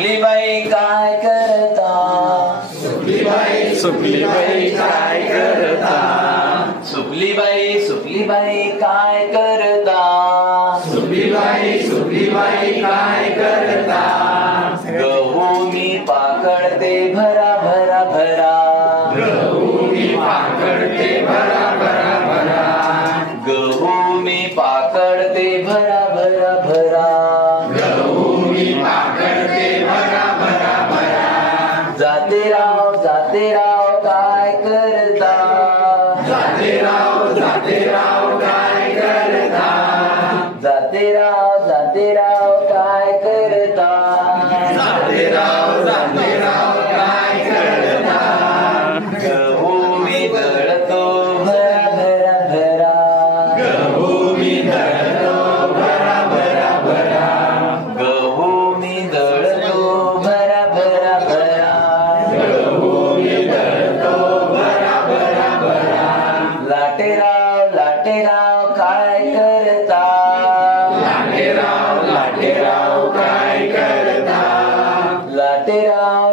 सुपलीबाई काय करता? सुपलीबाई काय करता? सुपलीबाई काय करता? सुपलीबाई काय करता? गहू मी पाकडते भरा भरा भरा. गहू मी पाकडते भरा भरा भरा. गहू मी पाकडते भरा भरा भरा. गहू मी पाकडते भरा भरा भरा. जाते राव काय करता? जाते राव काय करता? जाते राव काय करता? जाते राव काय करता? गहू मी दळतो भरा भरा भरा. गहू मी दळतो भरा भरा भरा. गहू मी दळतो भरा भरा भरा. गहू मी दळतो भरा भरा भरा. लाटेराव काय करता? लाटेराव काय करता?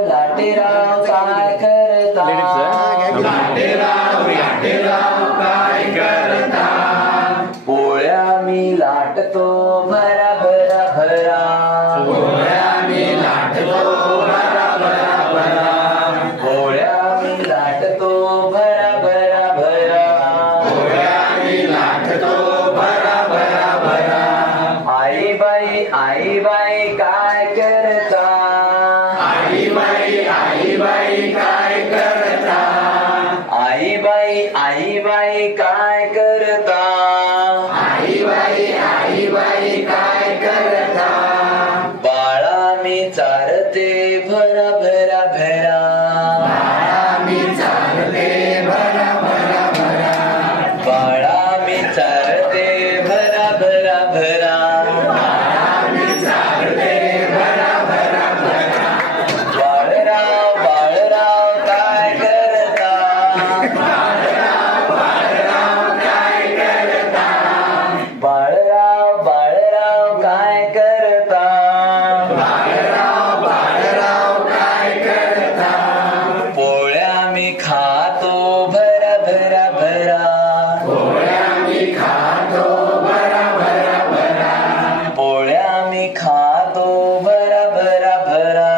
लाटेराव काय करता? लाटेराव काय करता? पोळ्या मी लाटतो भरा भरा भरा. पोळ्या मी लाटतो भरा भरा भरा. पोळ्या मी लाटतो भरा भरा भरा. पोळ्या मी लाटतो भरा भरा भरा. आईबाई काय करता? आईबाई काय करता? आईबाई काय करता? आईबाई काय करता? बाळा मी चारते भरा भरा भरा. बाळा मी चालते भरा भरा भरा. बाळा मी चारते भरा भरा भरा. बाळा मी चालते भरा भरा भरा. बाळराव काय करता? बाळराव काय करता? बाळराव काय करता? बाळराव काय करता? पोळ्या मी खातो भरा भरा भरा. पोळ्या मी खातो भरा भरा भरा. पोळ्या मी खातो भरा भरा भरा.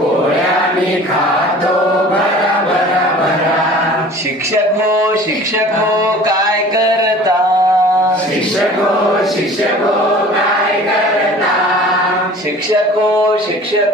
पोळ्या मी खातो भरा भरा भरा. शिक्षक हो काय करता? शिक्षक काय करता? शिक्षक